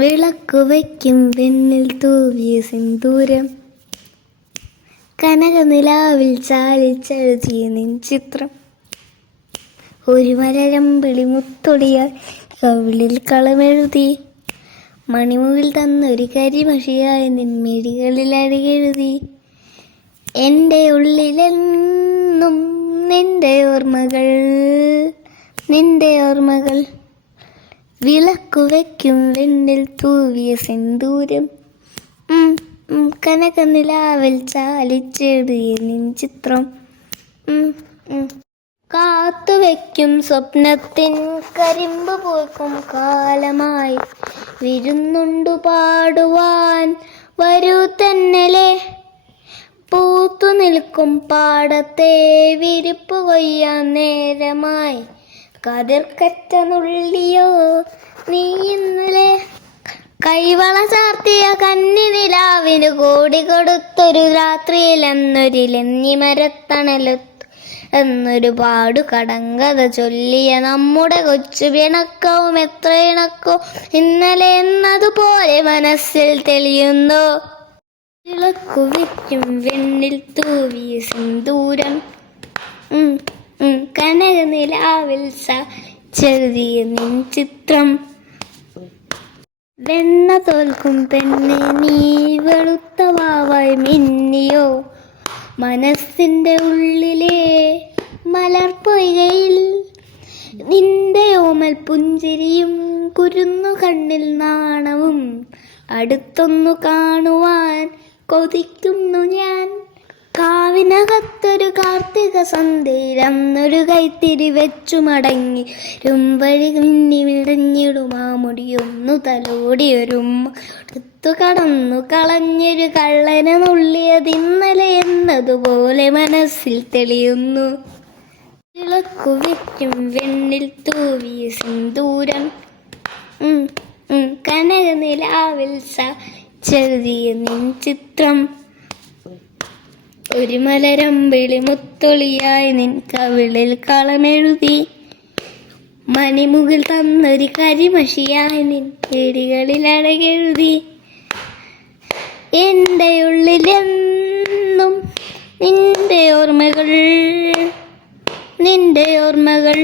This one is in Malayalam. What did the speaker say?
വിളക്കു വയ്ക്കും വെണ്ണിൽ തൂവിയ സിന്ദൂരം, കനകനിലാവിൽ ചാലിച്ചെഴുതിയ നിൻ ചിത്രം. ഒരു മലരമ്പിളി മുത്തൊടിയാൽ കവിളിൽ കളമെഴുതി, മണിമുകിൽ തന്നൊരു കരിമഷിയായി നിൻ മിഴികളിൽ അഴകെഴുതി. എൻ്റെ ഉള്ളിലെന്നും നിന്റെ ഓർമ്മകൾ, നിന്റെ ഓർമ്മകൾ. വിളക്കു വയ്ക്കും വെണ്ണിൽ തൂവിയ സിന്ദൂരം, കനകനിലാവിൽ ചാലിച്ചെഴുതിയ നിൻ ചിത്രം. കാത്തുവെക്കും സ്വപ്നത്തിൻ കരിമ്പ് പോക്കും കാലമായി, വിരുന്നുണ്ടു പാടുവാൻ വരൂ തെന്നലെ. പൂത്തു നിൽക്കും പാടത്തെ വിരിപ്പ് കൊയ്യാൻ നേരമായി, കതിർക്കറ്റ നുള്ളിയോ നീ ഇന്നലെ. കൈവള ചാർത്തിയ കന്നി നിലാവിന് കോടി കൊടുത്തൊരു രാത്രിയിൽ എന്നൊരിലെന്നി മരത്തണലൊത്തു എന്നൊരു പാടു കടങ്കഥ ചൊല്ലിയ നമ്മുടെ കൊച്ചു പിണക്കവും എത്ര ഇണക്കവും ഇന്നലെ എന്നതുപോലെ മനസ്സിൽ തെളിയുന്നു. വിളക്കു വയ്ക്കും വെണ്ണിൽ തൂവിയ സിന്ദൂരം, കനകനിലാവിൽ ചെറിയ നിൻ ചിത്രം. വെണ്ണ തോൽക്കും പെണ്ണെ നീ വെളുത്ത വാവായി മിന്നിയോ, മനസ്സിൻ്റെ ഉള്ളിലെ മലർപ്പൊയ്കയിൽ. നിന്റെ ഓമൽ പുഞ്ചിരിയും കുരുന്നു കണ്ണിൽ നാണവും അടുത്തൊന്നു കാണുവാൻ കൊതിക്കുന്നു ഞാൻ. കാവിനകത്തൊരു കാർത്തിക സന്ധ്യയിൽ അന്നൊരു കൈത്തിരി വെച്ചു മടങ്ങി, രുമ്പഴി മിന്നി വിടഞ്ഞിടുമാ മുടിയൊന്നു തലോടിയൊരുമ്മ എടുത്തു കടന്നു കളഞ്ഞൊരു കള്ളനെ നുള്ളിയത് ഇന്നലെ എന്നതുപോലെ മനസ്സിൽ തെളിയുന്നു. വിളക്കു വയ്ക്കും വെണ്ണിൽ തൂവിയ സിന്ദൂരം, കനകനിലാവിൽ ചെറിയ നിൻ ചിത്രം. ഒരു മലരമ്പിളി മുത്തൊളിയായി നിൻ കവിളിൽ കളമെഴുതി, മണിമുകിൽ തന്നൊരു കരിമഷിയായി നിൻ ചെടികളിൽ അഴകെഴുതി. എൻ്റെ ഉള്ളിലെന്നും നിന്റെ ഓർമ്മകൾ, നിന്റെ ഓർമ്മകൾ.